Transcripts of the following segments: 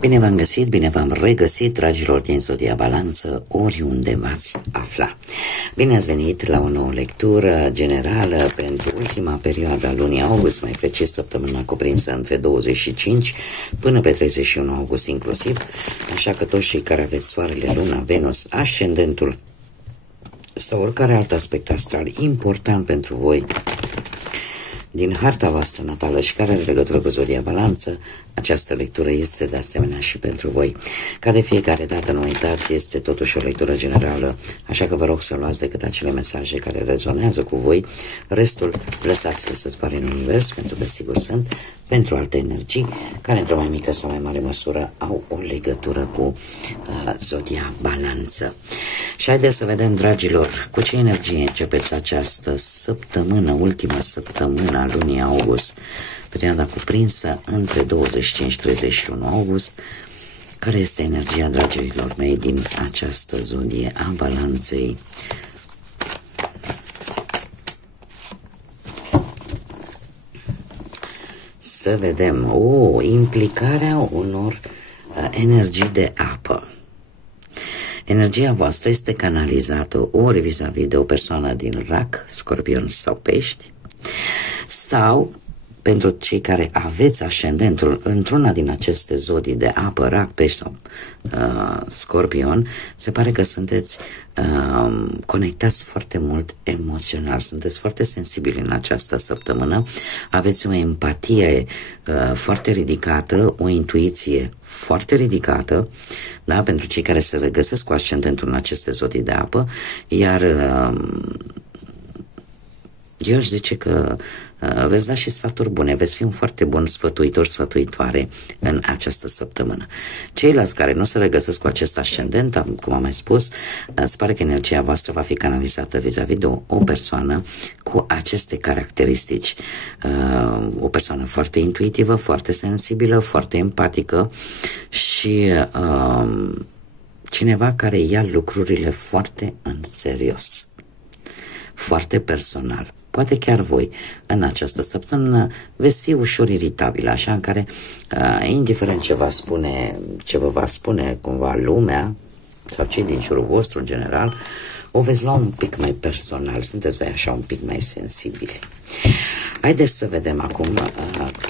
Bine v-am găsit, bine v-am regăsit, dragilor din Zodia Balanță, oriunde v-ați afla. Bine ați venit la o nouă lectură generală pentru ultima perioadă a lunii august, mai precis săptămâna cuprinsă între 25 până pe 31 august inclusiv, așa că toți cei care aveți soarele, luna, Venus, ascendentul sau oricare alt aspect astral important pentru voi din harta voastră natală și care are legătură cu Zodia Balanță, această lectură este de asemenea și pentru voi. Ca de fiecare dată, nu uitați, este totuși o lectură generală, așa că vă rog să luați decât acele mesaje care rezonează cu voi, restul lăsați-le să zboare în univers, pentru că sigur sunt pentru alte energii care într-o mai mică sau mai mare măsură au o legătură cu Zodia Balanță. Și haideți să vedem, dragilor, cu ce energie începeți această săptămână, ultima săptămână a lunii august, perioada cuprinsă între 25-31 august, care este energia, dragilor mei, din această zodie a Balanței. Să vedem, implicarea unor energii de apă. Energia voastră este canalizată ori vis-a-vis de o persoană din Rac, Scorpion sau Pești, sau pentru cei care aveți ascendentul într-una din aceste zodii de apă, Rac, Pești sau Scorpion, se pare că sunteți conectați foarte mult emoțional, sunteți foarte sensibili în această săptămână, aveți o empatie foarte ridicată, o intuiție foarte ridicată, da, pentru cei care se regăsesc cu ascendentul în aceste zodii de apă, iar eu aș zice că veți da și sfaturi bune, veți fi un foarte bun sfătuitor, sfătuitoare în această săptămână. Ceilalți care nu se regăsesc cu acest ascendent, cum am mai spus, se pare că energia voastră va fi canalizată vis-a-vis de o persoană cu aceste caracteristici. O persoană foarte intuitivă, foarte sensibilă, foarte empatică și cineva care ia lucrurile foarte în serios, foarte personal. Poate chiar voi în această săptămână veți fi ușor iritabil, așa, în care indiferent ce vă va spune cumva lumea sau cei din jurul vostru în general, o veți lua un pic mai personal, sunteți voi așa un pic mai sensibili. Haideți să vedem acum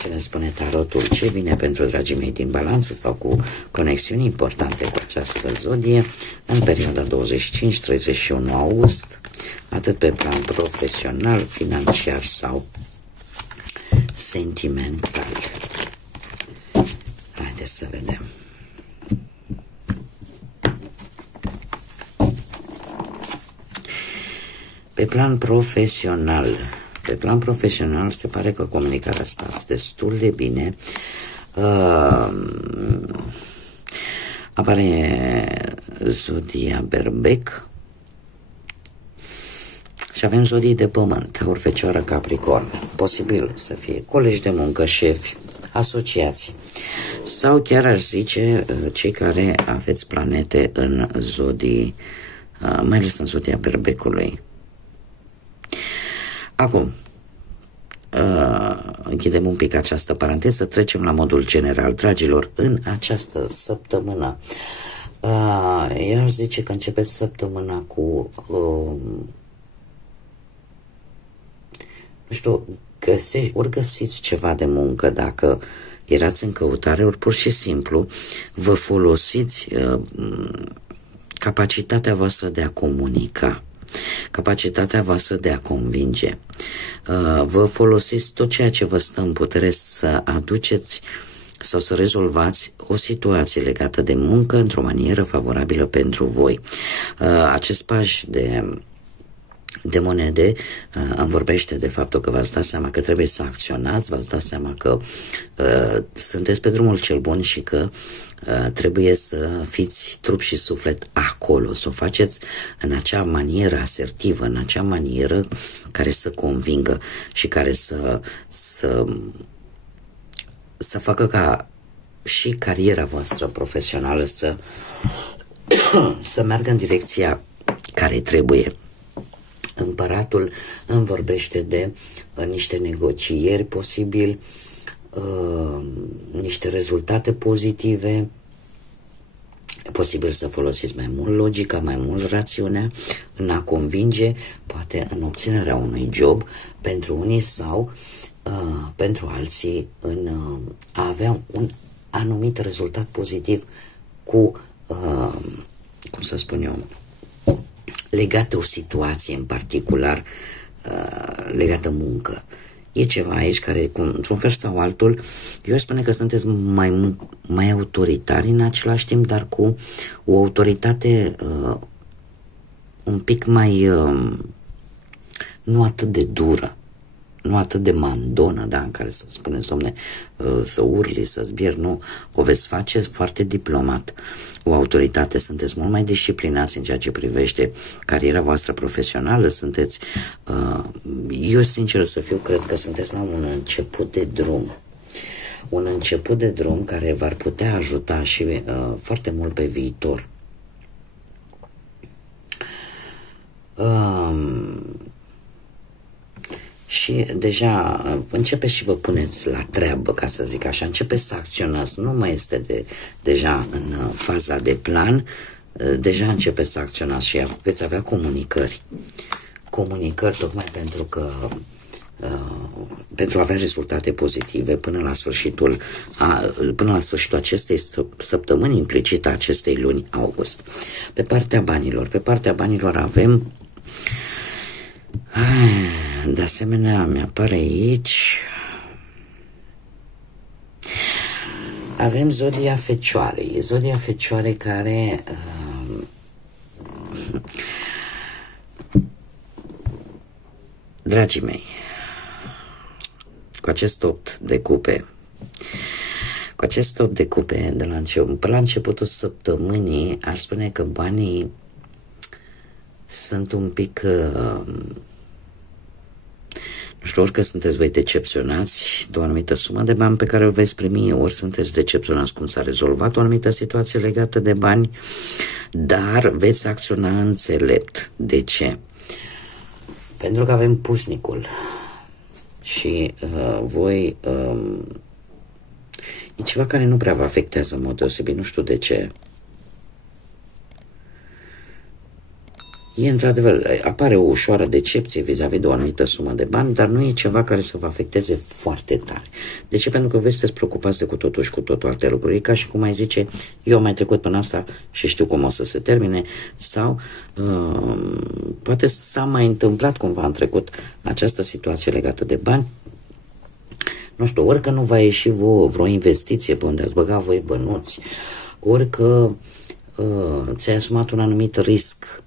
ce ne spune tarotul, ce vine pentru dragii mei din Balanță sau cu conexiuni importante cu această zodie în perioada 25-31 august, atât pe plan profesional, financiar sau sentimental. Haideți să vedem. Pe plan profesional se pare că comunicarea stați destul de bine. Apare zodia Berbec și avem zodii de pământ, Taur, Fecioară, Capricorn. Posibil să fie colegi de muncă, șefi, asociații sau chiar aș zice cei care aveți planete în zodii, mai ales în zodia Berbecului. Acum, închidem un pic această paranteză, trecem la modul general, dragilor, în această săptămână. Eu aș zice că începeți săptămâna cu, nu știu, ori găsiți ceva de muncă dacă erați în căutare, ori pur și simplu vă folosiți capacitatea voastră de a comunica, capacitatea voastră de a convinge. Vă folosiți tot ceea ce vă stă în putere să aduceți sau să rezolvați o situație legată de muncă într-o manieră favorabilă pentru voi. Acest paj de monede îmi vorbește de faptul că v-ați dat seama că trebuie să acționați, v-ați dat seama că sunteți pe drumul cel bun și că trebuie să fiți trup și suflet acolo, să o faceți în acea manieră asertivă, în acea manieră care să convingă și care să facă ca și cariera voastră profesională să meargă în direcția care trebuie. Împăratul îmi vorbește de niște negocieri posibil, niște rezultate pozitive, posibil să folosiți mai mult logica, mai mult rațiunea în a convinge, poate în obținerea unui job pentru unii sau pentru alții în a avea un anumit rezultat pozitiv cu, cum să spun eu, legat de o situație în particular, legată muncă. E ceva aici care, într-un fel sau altul, eu aș spune că sunteți mai autoritari în același timp, dar cu o autoritate un pic mai nu atât de dură, nu atât de mandonă, da, în care să spuneți, domne, să urli, să zbieri, nu, o veți face foarte diplomat. O autoritate, sunteți mult mai disciplinați în ceea ce privește cariera voastră profesională, sunteți, eu sincer să fiu, cred că sunteți la un început de drum. Un început de drum care v-ar putea ajuta și foarte mult pe viitor. Și deja începeți și vă puneți la treabă, ca să zic așa, începeți să acționați, nu mai este deja în faza de plan, deja începeți să acționați și veți avea comunicări. Comunicări tocmai pentru că pentru a avea rezultate pozitive până la sfârșitul acestei săptămâni, implicit a acestei luni august. Pe partea banilor avem, de asemenea, mi-apare aici, avem zodia Fecioarei. E zodia Fecioare care dragii mei, cu acest 8 de cupe, de la până la începutul săptămânii, aș spune că banii sunt un pic, nu știu, ori că sunteți voi decepționați de o anumită sumă de bani pe care o veți primi, ori sunteți decepționați cum s-a rezolvat o anumită situație legată de bani, dar veți acționa înțelept. De ce? Pentru că avem pusnicul și voi e ceva care nu prea vă afectează în mod deosebit, nu știu de ce. E într-adevăr, apare o ușoară decepție vis-a-vis de o anumită sumă de bani, dar nu e ceva care să vă afecteze foarte tare. De ce? Pentru că voi sunteți preocupați de cu totul și cu totul alte lucruri. E ca și cum ai zice, eu am mai trecut până asta și știu cum o să se termine, sau poate s-a mai întâmplat cumva în trecut această situație legată de bani. Nu știu, ori că nu va ieși vreo investiție pe unde ați băga voi bănuți, ori că ți-ai asumat un anumit risc,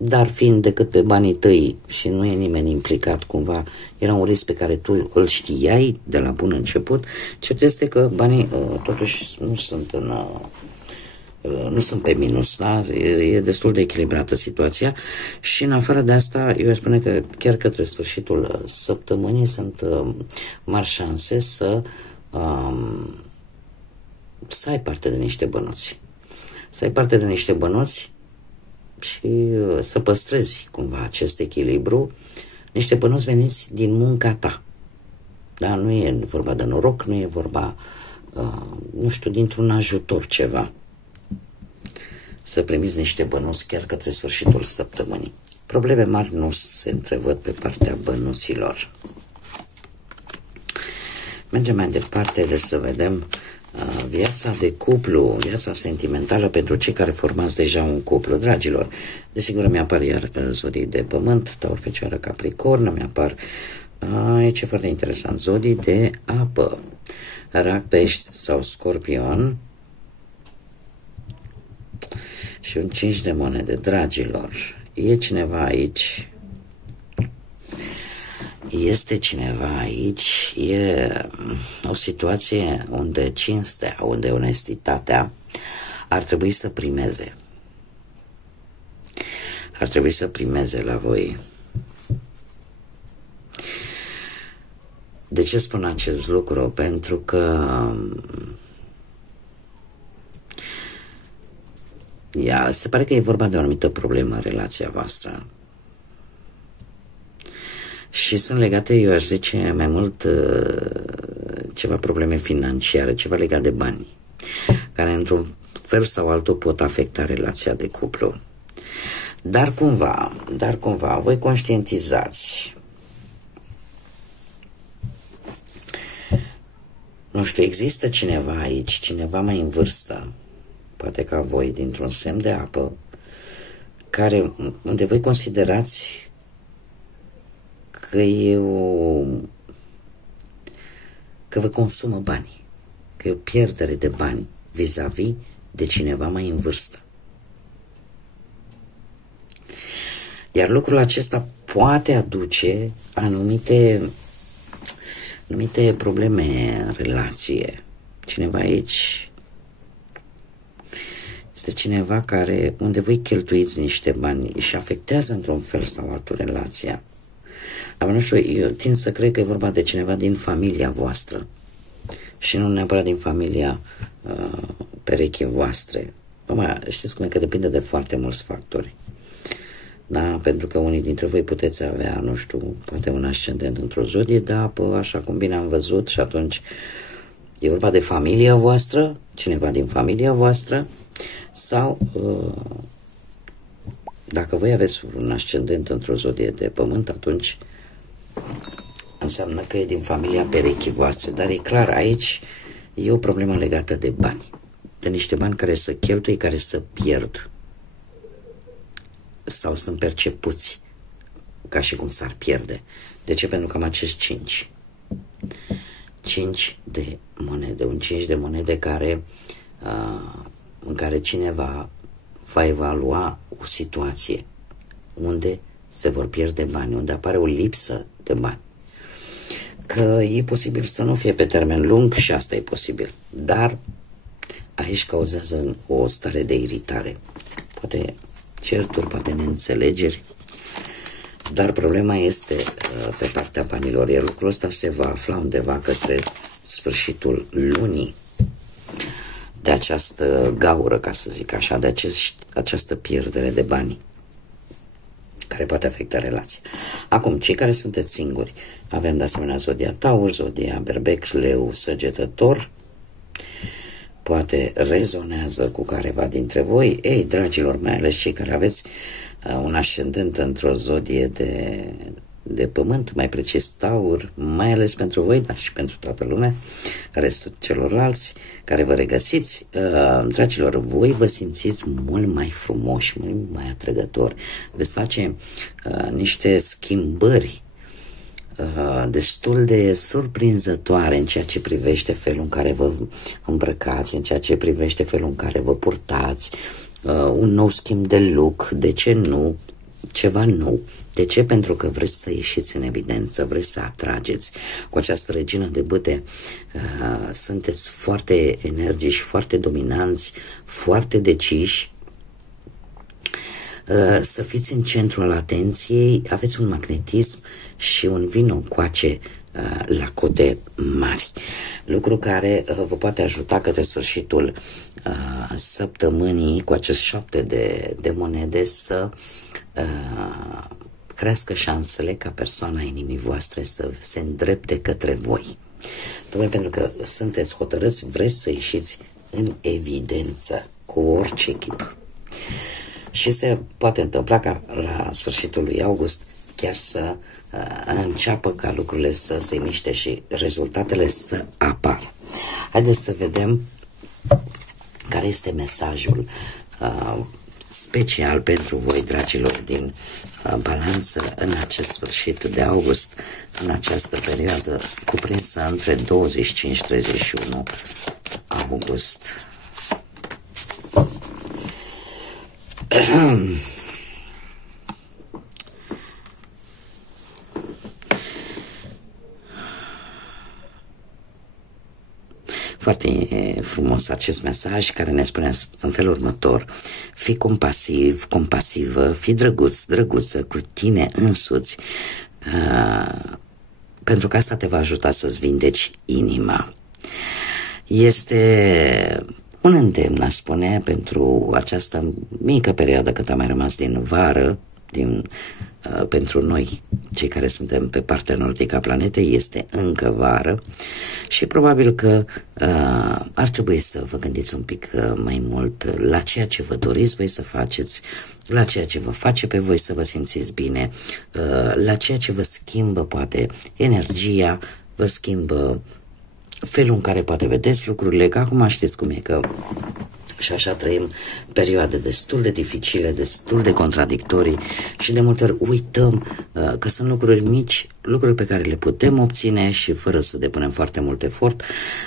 dar fiind decât pe banii tăi și nu e nimeni implicat cumva, era un risc pe care tu îl știai de la bun început, cert este că banii totuși nu sunt pe minus, da? E destul de echilibrată situația și în afară de asta, eu aș spune că chiar către sfârșitul săptămânii sunt mari șanse să ai parte de niște bănuți. Să ai parte de niște bănuți și să păstrezi cumva acest echilibru, niște bănuți veniți din munca ta. Da? Nu e vorba de noroc, nu e vorba, nu știu, dintr-un ajutor ceva. Să primiți niște bănuți chiar către sfârșitul săptămânii. Probleme mari nu se întrevăd pe partea bănuților. Mergem mai departe de să vedem viața de cuplu, viața sentimentală pentru cei care formați deja un cuplu. Dragilor, desigur mi-apar iar zodii de pământ, Taur, Fecioară, Capricorn, mi-apar, e ce foarte interesant, zodii de apă, Rac, Pești sau Scorpion și un 5 de monede. Dragilor, e cineva aici, este cineva aici, e o situație unde cinstea, unde onestitatea ar trebui să primeze. Ar trebui să primeze la voi. De ce spun acest lucru? Pentru că se pare că e vorba de o anumită problemă în relația voastră. Și sunt legate, eu aș zice, mai mult ceva probleme financiare, ceva legat de bani, care într-un fel sau altul pot afecta relația de cuplu. Dar cumva, voi conștientizați. Nu știu, există cineva aici, cineva mai în vârstă, poate ca voi, dintr-un semn de apă, unde voi considerați că că vă consumă banii, că e o pierdere de bani vis-a-vis de cineva mai în vârstă. Iar lucrul acesta poate aduce anumite probleme în relație. Cineva aici este cineva unde voi cheltuiți niște bani și afectează într-un fel sau altul relația. Dar nu știu, eu tind să cred că e vorba de cineva din familia voastră și nu neapărat din familia perechii voastre. Știți cum e, că depinde de foarte mulți factori. Da, pentru că unii dintre voi puteți avea, nu știu, poate un ascendent într-o zodie de apă, așa cum bine am văzut, și atunci e vorba de familia voastră, cineva din familia voastră, sau dacă voi aveți un ascendent într-o zodie de pământ, atunci înseamnă că e din familia perechii voastre. Dar e clar, aici e o problemă legată de bani, de niște bani care să cheltui, care să pierd sau sunt percepuți ca și cum s-ar pierde. De ce? Pentru că am acești 5 de monede, un 5 de monede în care cineva va evalua o situație unde se vor pierde bani, unde apare o lipsă de bani. Că e posibil să nu fie pe termen lung și asta e posibil, dar aici cauzează o stare de iritare, poate certuri, poate neînțelegeri, dar problema este pe partea banilor, iar lucrul ăsta se va afla undeva către sfârșitul lunii, de această gaură, ca să zic așa, de această pierdere de bani care poate afecta relația. Acum, cei care sunteți singuri, avem de asemenea zodia Taur, zodia Berbec, Leu, Săgetător, poate rezonează cu careva dintre voi. Ei, dragilor, mai ales cei care aveți un ascendent într-o zodie de pământ, mai precis Taur, mai ales pentru voi, dar și pentru toată lumea, restul celorlalți care vă regăsiți, dragilor, voi vă simțiți mult mai frumoși, mult mai atrăgători, veți face niște schimbări destul de surprinzătoare în ceea ce privește felul în care vă îmbrăcați, în ceea ce privește felul în care vă purtați, un nou schimb de look, de ce nu, ceva nou. De ce? Pentru că vreți să ieșiți în evidență, vreți să atrageți. Cu această regină de bâte sunteți foarte energici, foarte dominanți, foarte deciși, să fiți în centrul atenției, aveți un magnetism și un vino coace la cote mari. Lucru care vă poate ajuta către sfârșitul săptămânii cu acest 7 de monede să crească șansele ca persoana inimii voastre să se îndrepte către voi. Tocmai pentru că sunteți hotărâți, vreți să ieșiți în evidență cu orice chip. Și se poate întâmpla ca la sfârșitul lui august chiar să înceapă ca lucrurile să se miște și rezultatele să apară. Haideți să vedem care este mesajul special pentru voi, dragilor din Balanță, în acest sfârșit de august, în această perioadă cuprinsă între 25-31 august. Foarte frumos acest mesaj care ne spune în felul următor: fii compasiv, compasivă, fii drăguț, drăguță cu tine însuți, pentru că asta te va ajuta să-ți vindeci inima. Este un îndemn, aș spune, pentru această mică perioadă cât a mai rămas din vară, pentru noi, cei care suntem pe partea nordică a planetei, este încă vară și probabil că ar trebui să vă gândiți un pic mai mult la ceea ce vă doriți voi să faceți, la ceea ce vă face pe voi să vă simțiți bine, la ceea ce vă schimbă poate energia, vă schimbă felul în care poate vedeți lucrurile, că acum știți cum e, că și așa trăim perioade destul de dificile, destul de contradictorii și de multe ori uităm că sunt lucruri mici, lucruri pe care le putem obține și fără să depunem foarte mult efort,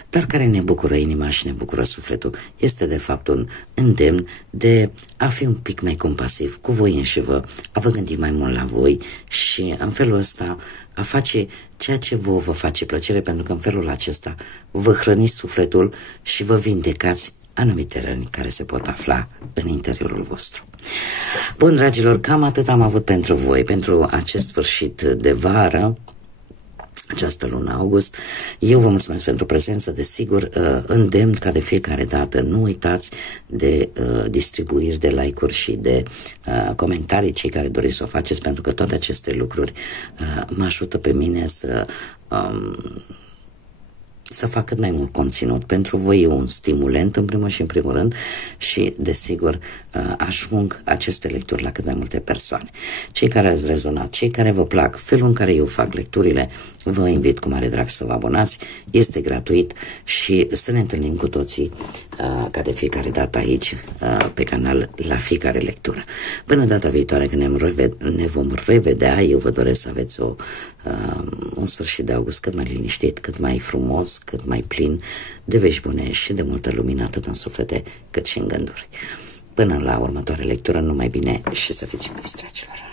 dar care ne bucură inima și ne bucură sufletul. Este de fapt un îndemn de a fi un pic mai compasiv cu voi înșivă, a vă gândi mai mult la voi și în felul ăsta a face ceea ce vă face plăcere, pentru că în felul acesta vă hrăniți sufletul și vă vindecați anumite răni care se pot afla în interiorul vostru. Bun, dragilor, cam atât am avut pentru voi, pentru acest sfârșit de vară, această lună august. Eu vă mulțumesc pentru prezență, desigur, îndemn ca de fiecare dată, nu uitați de distribuiri, de like-uri și de comentarii, cei care doriți să o faceți, pentru că toate aceste lucruri mă ajută pe mine să fac cât mai mult conținut. Pentru voi e un stimulent în primul și în primul rând și, desigur, ajung aceste lecturi la cât mai multe persoane. Cei care ați rezonat, cei care vă plac felul în care eu fac lecturile, vă invit cu mare drag să vă abonați, este gratuit și să ne întâlnim cu toții ca de fiecare dată aici pe canal la fiecare lectură. Până data viitoare când ne vom revedea, eu vă doresc să aveți un sfârșit de august cât mai liniștit, cât mai frumos, cât mai plin de vești bune și de multă lumină, atât în suflete cât și în gânduri. Până la următoarea lectură, numai bine și să fiți iubiți, dragilor!